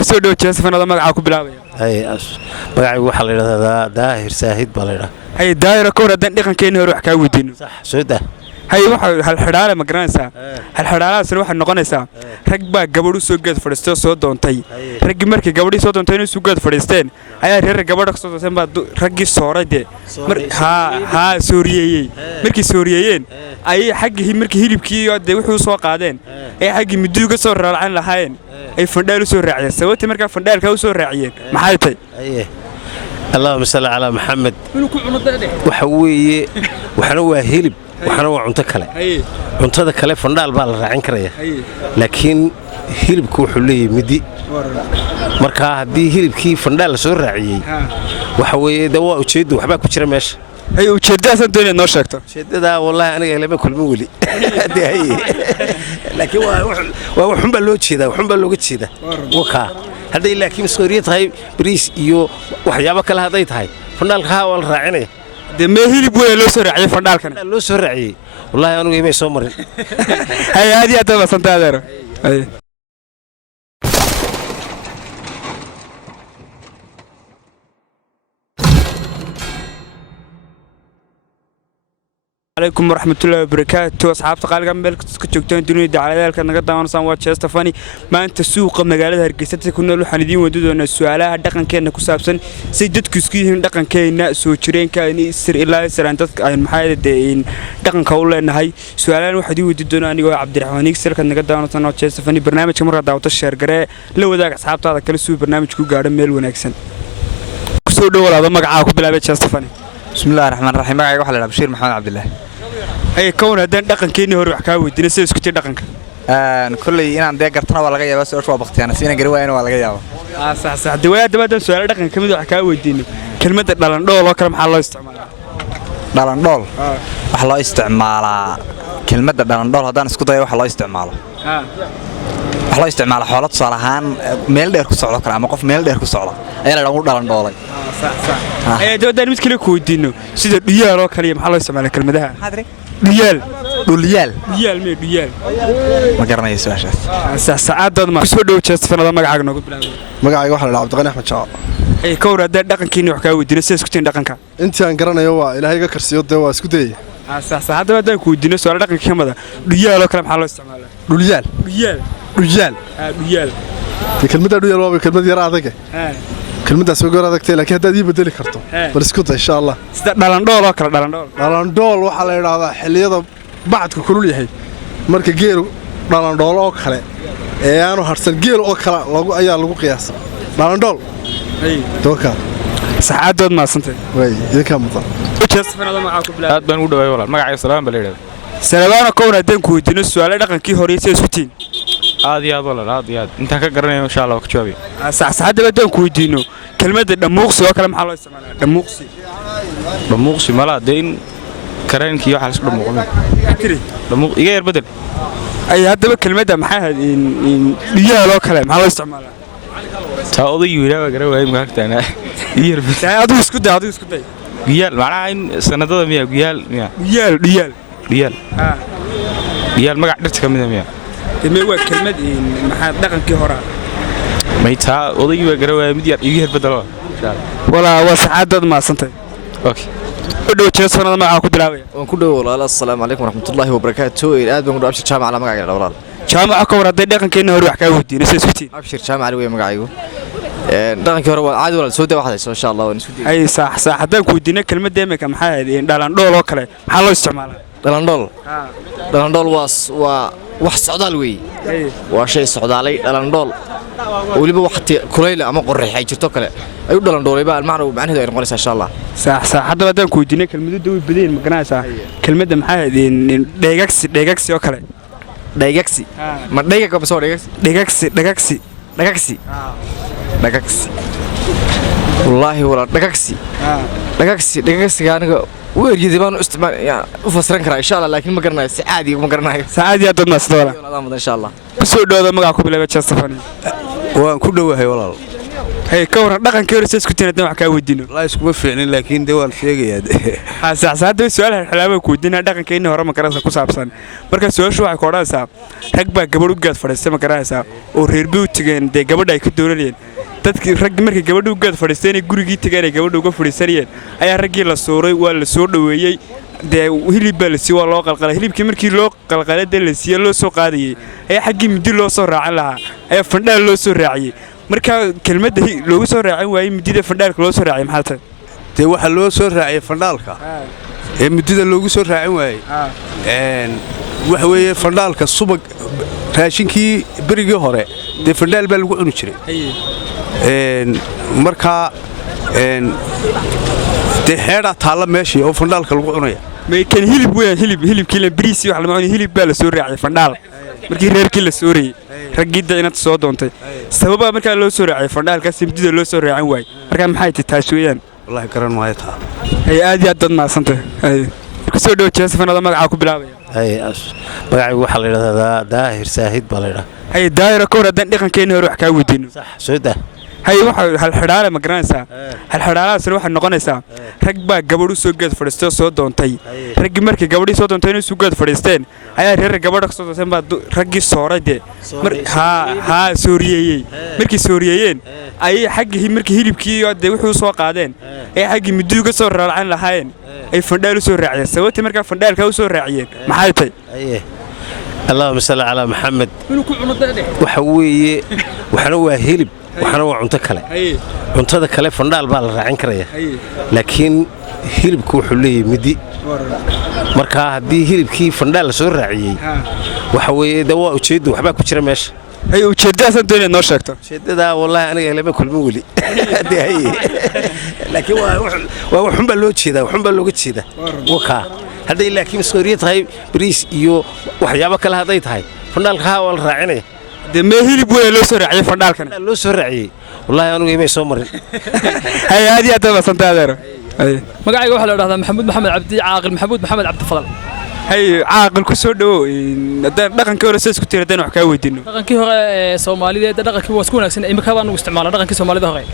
kusoo dhawo Josephine oo magaca ku bilaabaya magacaygu waxa la yiraahdaa daahir saahid baa la yiraahdaa daahir ka hor haddaan dhaqankeena hore wax kaa weydiino sax soo daa waxa hal xidhaale ma garanaysaa hal xidhaalahaas waxay noqonaysaa rag baa gabadh u soo geed fadhiisto soo doontay rag markii gabadhii soo doontay inay soo geed fadhiisteen ayaa reer gabadha ka soo doonteen baa raggii sooraade sooriyay markii sooriyeen ay xaggii markii hilibkii iyo wuxuu soo qaadeen ay xaggii miduu ka soo raacin lahaayeen ay fandhaal u soo raaciyeen sababtii markaa fandhaalka u soo raaciyeen maxay tahay اللهم صل على محمد وحوي وحنا وهلب وحنا وعنت كله عنت هذا كله فندال بالراعين كريه لكن هلب كوحلي مدي مركا هدي هلب كي فندال سو راعيي وحوي دواء وجيد وحبا كجرا ماشي هي وجيداس انت نو شيغتو شيدada wallahi aniga lama kulmin wali laakiin waa xun baa loo jeedaa xun baa looga jeedaa waka haday laakiin Soomaaliya tahay bariis iyo waxyaabo kale haday tahay fandaalka wal raacinay ma hilib weyn loo soo raaciyay fandaalkan loo soo raaciyay wallahi anigu imay soo marin hay aad iyo aad santadeero عليكم ورحمة الله وبركاته أصحاب تقالق ملك تسكتشوكتين دنيا دعالة كان نقدر نصان واتش استفاني ما أنت سوق مجال هرقستك كنا له حندين ودودنا السؤال هدقن كنا كسابسن سيدت كسكين دقن كنا سوتشرين كاني سر إلا سر أنت المحايد دين دقن كولا إن هاي سؤالان وحدي ودودنا أنا وعبد الرحمن سر كان نقدر نصان واتش استفاني برنامج مرة دعوة الشرقة لو ذاك أصحاب تقالق كل سوي برنامج كو قارن ميل ونكسن كسر دول هذا مقعاك بلعبة استفاني بسم الله الرحمن الرحيم معي واحد بشير محمد عبد الله أي كون هذا دقن كيني هو روح كاوي دينا سيس كتير دقنك كل ينام ده قرطنا ولا جاي بس أشوف بختي أنا سينا قريبا أنا ولا جاي صح صح دواء ده سؤال دقن كم روح كاوي دينا كلمة دلندول ولا كلام حلا استعمالها دلندول حلا استعمالها كلمة دلندول هذا نسكت أيه حلا استعماله حلا استعمال حالات صالحان ميل ده كسر لك أما قف ميل ده كسر له أيه لا نقول دلندول صح صح أيه ده المشكلة كوي دينه سيد ريال ولا كلام حلا استعمال كلمة ده ريال ريال ما قرنا يسوى ساعات ما كسر دو تشست هذا مقعد نقول مقعد واحد عبد الغني أحمد شاء أي كور هذا دقن كيني وحكاوي دينا سيس كتير دقنك أنت عن قرنا يوا إلى هيك كرسيات ده واسكتي صح هذا بدأ كوي دينا سؤال دقن كم هذا ريال ولا كلام حلا استعماله ريال كلمة ريال وابي كلمة يرى هذاك كلمة سوقر هذاك لكن هذا دي بدل كرتون برسكوت إن شاء الله دلندول وكلا دلندول وحلا هذا حلية بعد كل هي مركز جيرو دلندول وكلا أنا هرسل جيرو وكلا لقوا أيها لقوا قياس دلندول توكل ساعات ما سنتين وي يكمل جسفن هذا معاكم بلا هاد بنقول ده والله ما قاعد سلام بليده سلامانا كون هدين كويتين السؤال دقنكي هوريسay iskutiin aad iyo aad walaal aad iyo aad inta ka garanayo insha Allah ka jawaabi sax hadda badaan kuweydiino kelmadda dhamuuqsi oo kale maxaa loo isticmaalaa dhamuuqsi mala deyn kareenkii waxa isku dhamuuqmay dhamuuq iga yar bedel ay hadaba kelmadda maxay ahayd in dhiyaal oo kale maxaa loo isticmaalaa taa oday wiilaa garaway ma aragtana yar bedel adigu isku day giyaal macnaha in sanadada miya giyaal diyaal magac dhirta kamid ah miya ma waa kelmad maxaa dhaqankii hore may taa oday waa garaway mid yar iga yar bedelo wala waa saacadad ma santay okay dhow jeesfanada magaca ku bilaabaya waan ku dhow walaal assalaamu alaykum warahmatullaahi wabarakaatuh aad baan u dhaabshay jaamaca magacayga walaal jaamaca ka waraday dhaqankeena hore wax ka weydiinay soo iskutiin abshir jaamaca way magacaygu dhaqankii hore waa caadi walaal soo dhawaxday insha Allah waan isku diiday ay sax hadaan ku weydiinay kelmadda imika maxay ahayd dhalandhool oo kale maxaa loo isticmaalaa dhalandhool waa wax socdaal weey waa shay socdaalay dhalandhool waliba waqti kulayl ama qorrax ay jirto kale ay u dhalandhoolay baa macnaheedu ay noqonaysaa insha Allah sax hadda hadaan ku weydiinay kelmadda way badeen ma garanaysaa kelmadda maxay ahayd dheegagsi oo kale dheegagsi ma dheegag ma soo dheegagsi والله ولا دققسي aniga weeriyada baan u fasiran karaa insha Allah laakiin ma garanayo si caadi ma garanayo saacadi aad ma sidoo insha Allah soo dhawada magaca ku bilaabay Josephine waan ku dhawahay walaal hay ka waran dhaqankii hore isku tiinadna wax ka weydiino la iskuma fiicnin laakiin de waan sheegayaa saacada su'aal xalaaba ku weydiina dhaqankeena hore ma garanaysa ku saabsan marka su'aashu waxay koodhaysaa rag baa gabadh u gaad fadhiistay ma garanaysa oo reer buu tageen de gabadha ay ka doonayeen dadkii rag markii gabadhu u gaad fadhiistay inay gurigii tageen ay gabadhu uga fadhiisanayeen ayaa raggii la suuray waa la soo dhaweeyay de hilib baa la siiyay waa loo qalqalay hilibkii markii loo qalqalay de la siiyay loo soo qaadayay ayaa xaggii midi loo soo raacin lahaa ayaa fandhaal loo soo raaciyay marka kelmadda loogu soo raacin waayay midida fandhaalka loo soo raaciyay maxaa tahay dee waxa loo soo raaciyay fandhaalka ee midida loogu soo raacin waayay waxa weeye fandhaalka subag raashinkii berigii hore dee fandhaal baa lagu cuni jiray markaa dee xeedhaa taalla meeshii oo fandhaalka lagu cunaya kan hilib weyn hilibkii la bariis wax lama cuni hilib baa la soo raaciyay fandhaal markii reerkii la sooriyay raggii inta soo doontay sababa markaa loo soo raaciyay fandhaalkaas midida loo soo raacin waayay marka maxay taas weeyaan wallahi garan maayo taa hay aad iyo aad dad maasantay hay kusoo dhaw jeesfanada magaca ku bilaabaya hay magacaygu waxa la yiraahdaa daahir saahid baa la yiraahdaa hay daahir ka hor haddaan dhaqankeena hore wax kaa weydiino sax soo daa hay waxa hal xidhaale ma garanaysaa hal xidhaalahaasna waxay noqonaysaa rag baa gabadh u soo geed fadhiistay soo doontay raggii markii gabadhii soo doontay inay soo geed fadhiisteen ayaa reer gabadha ka soo doonteen baa raggii sooray de sooriyeeyay markii sooriyeeyeen ayay xaggii markii hilibkii de wuxuu soo qaadeen ay xaggii miduu ka soo raacin lahaayeen ay fandhaal u soo raaciyeen sababtii markaa fandhaalka u soo raaciyeen maxay tahay allahumma salli ala maxamed waxa weeye waxana waa hilib waxana waa cunto kale cuntada kale fandhaal baa la raacin karaya laakiin hilibku wuxuu leeyahay midi marka haddii hilibkii fandhaal la soo raaciyey waxa weeye de waa ujeeddo waxbaa ku jira meesha hay ujeeddadaasaan doonaya noo sheegto ujeeddadaa wallahi aniga lama kulmin weli laakiin waa waxun baa loo jeedaa waxun baa looga jeedaa wakaa hadday laakiin masooriye tahay bariis iyo waxyaabo kale hadday tahay fandhaalka haa waa la raacinaya de mee hilib weyn loo soo raaciyay fandhaalkan loo soo raaciyay wallahi anigu imay soo marin hay aad iyo aad maasantay adeero magacayga waxa la yiraahdaa maxamuud maxamed cabdi caaqil maxamuud maxamed cabdi fadal hay caaqil ku soo dhawo haddaan dhaqankii hore isku tiradaan wax kaa weydiino dhaqankii hore ee Soomaaliyeed dhaqankii waa isku wanaagsan imika baan ugu isticmaalaa dhaqankii Soomaalida hore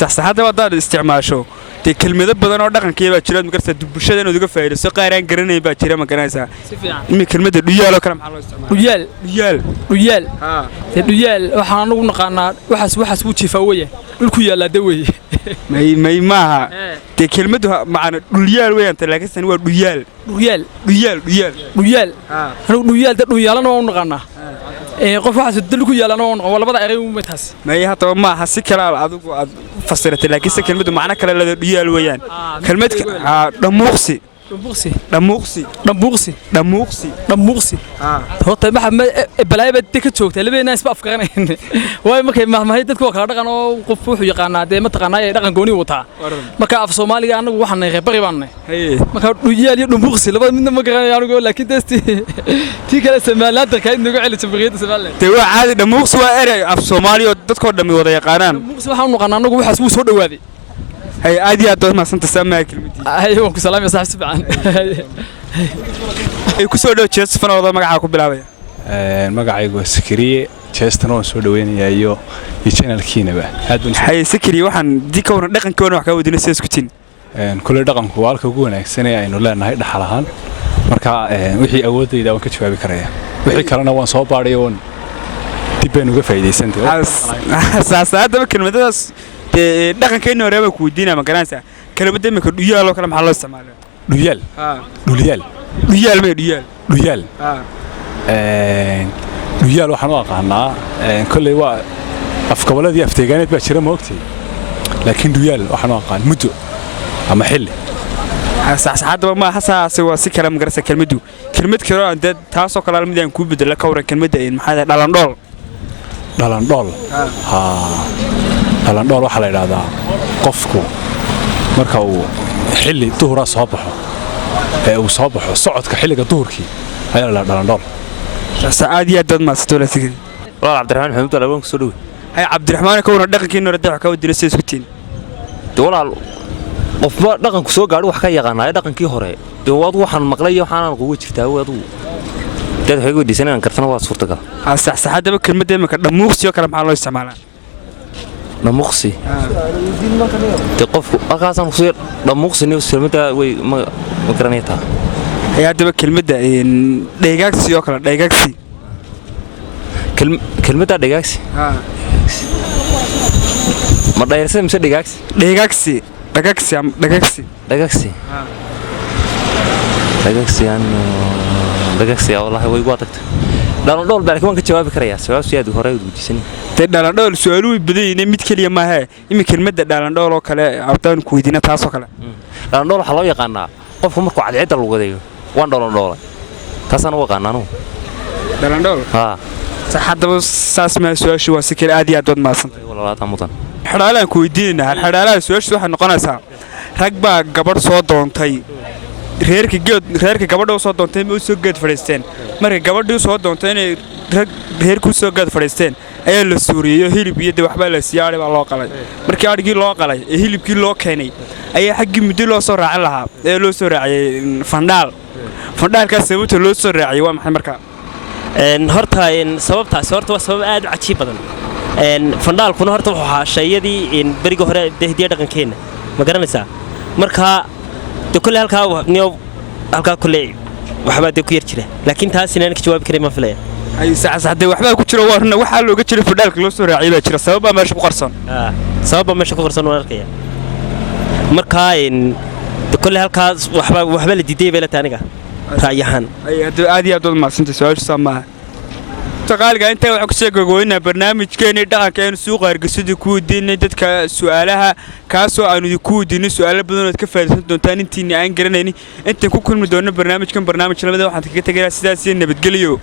sax hadda wadaad isticmaasho de kelmado badan oo dhaqankii baa jira markaa bulshada inuu uga faa'iideysto qaar aan garanay baa jira ma garanaysaa si fiican in kelmada dhuyaal oo kale maxaa loo isticmaalaa dhuyaal dhuyaal waxaan anagu naqaanaa waxaas wuu jiifawaya dhulku yaala dawey may maaha de kelmadu macna dhuyaal weeyaan laakiin waa dhuyaal anagu dhuyaal da dhuyaalana waa naqaanaa qof waxaas dalku yaalana waa labada eray u mataas may hadaba maaha si kale adigu aad fasiratay laakiin se kelmadu macna kale la dhuyaal weeyaan kelmadka dhamuuqsi horta maxaa balaayba ka joogtay labeena isba afkaranayn way markay mahmahay dadku waa kala dhaqan oo qof wuxuu yaqaanaa de ma taqaanaa ay dhaqan gooni wataa marka af Soomaaliga anagu waxaan nahay bari baan nahay marka dhuyaal iyo dhamuuqsi labada midna ma garanayo anigu laakiin tii kale Soomaaliland ka inagu celi jamhuriyadda Soomaaliland de waa caadi dhamuuqsi waa eray af Soomaaliya dadka dhami wada yaqaanaan dhamuuqsi waxaan naqaanaa anagu waxaas wuu soo dhawaaday hay aad iyo aad ma santa samaa kelmadii ayuu ku salaamay saaxiib fiican ay ku soo dhaw jeesfan oo magaca ku bilaabaya magacaygu waa Sakariye jeestan oo soo dhaweenaya iyo channelkiinaba aad baan hay Sakariye waxaan dii ka waran dhaqankoona wax ka wadiinay isku tiin kulay dhaqanku waa halka ugu wanaagsan ee aynu leenahay dhaxal ahaan marka wixii awoodayda waan ka jawaabi karaya wixii kalena waan soo baadhay oo dib baan uga faa'iideysantahay saasada kelmadadaas dhaqankeena hore baa ku weydiinaa ma garanaysaa kelmadda imika dhuyaal oo kale maxaa loo isticmaalaa dhuyaal waxaan u aqaanaa kolley waa afgoboladii afteegaaneed baa jira ma ogtay laakiin dhuyaal waxaan u aqaan muddo ama xilli saxsaxadaba ma hasaase waa si kale ma garanaysaa kelmaddu kelmad kale oo dad taasoo kale mid aan ku bedela ka waran kelmadda maxaa dhalandhool dhalandhool waxaa la yidhaahdaa qofku marka uu xilli duhura soo baxo ee uu soo baxo socodka xilliga duhurkii ayaa la dhalandhool aad iyo aad dad maastola sigay walaal cabdiraxmaan maxamuud alaabaan ku soo dhaweey hay cabdiraxmaan ka waran dhaqankiina hore wax ka wadiinay si isku tiin de walaal qofba dhaqanku soo gaadho wax ka yaqaanaa dhaqankii hore de waad waxaan maqlay waxaan ugu jirtaa adigu dad waxay weydiisanayaan kartana waa suurtagal saxsaxadaba kelmadda imika dhamuuqsi oo kale maxaa loo isticmaalaa dhamuqsi de qofku halkaasaan kusii dhamuqsini kelmadda way ma garanaytaa haddaba kelmadda dheegaagsi oo kale dheegaagsi kelmadda dhegaagsi ma dhayrsay mise dhegaagsi dheegaagsi dhagaagsi ama dhagaagsi dhagaagsi dhagaagsi wallaahi way igu adagtay dhalandhool baa waan ka jawaabi karayaa sababsi aad hore u weydiisan dee dhalandhool su'aalu way badan yihiin mid keliya maaha imi kelmadda dhalandhool oo kale abtaan ku weydiina taasoo kale dhalandhool waxaa loo yaqaanaa qofku markuu cadceedda lagu wadayo waan dhalandhoolay taasaan u yaqaanaa anugu dhalandhool haddaba saas maa su-aashu waa si kale aad iyo aad waad mahadsantay walaalaadaa mudan xidhaalaan ku weydiinaynaa xidhaalaha su-aashu waxay noqonaysaa rag baa gabadh soo doontay reerka gabadha u soo doontay ma u soo geed fadhiisteen markay gabadhii u soo doontay inay rag reerkii u soo geed fadhiisteen ayaa la suuriyey oo hilib iyo de waxbaa la siiyey adhi baa loo qalay markii adhigii loo qalay ee hilibkii loo keenay ayaa xaggii muddo loo soo raacin lahaa ee loo soo raaciyey fandhaalkaas sababta loo soo raaciyey waa maxay markaa horta sababtaasi horta waa sabab aad u cajiib badan fandhaalkuna horta wuxuu ahaa shayadii berigii hore hidiya dhaqankeenna ma garanaysaa markaa de kolle halkaa kolle waxbaa dee ku yar jira laakiin taas inaan ka jawaabi karay ma filaya saxsaxdee waxbaa ku jira warna waxaa looga jira fandhaalka loo soo raaciyay baa jira sababbaa meesha ku qarsoon sababbaa meesha ku qarsoon waan arkaya markaa de kolle halkaas waxba la diiday bay la tahay aniga ra'yahan aad iyo aad waad mahadsantay su-aashu saa maaha qaaliga intaa waxaan kusoo gogoynaa barnaamijkeenii dhaqanka aynu suuqa hargeysada ku weydiinay dadka su'aalaha kaasoo aanu idinku weydiinay su'aalo badan ood ka faa'idaysan doontaan intiinni aan garanaynin intaan ku kulmi doonno barnaamijkan barnaamij lamida waxaan kaga tegaynaa sidaas iyo nabadgelyo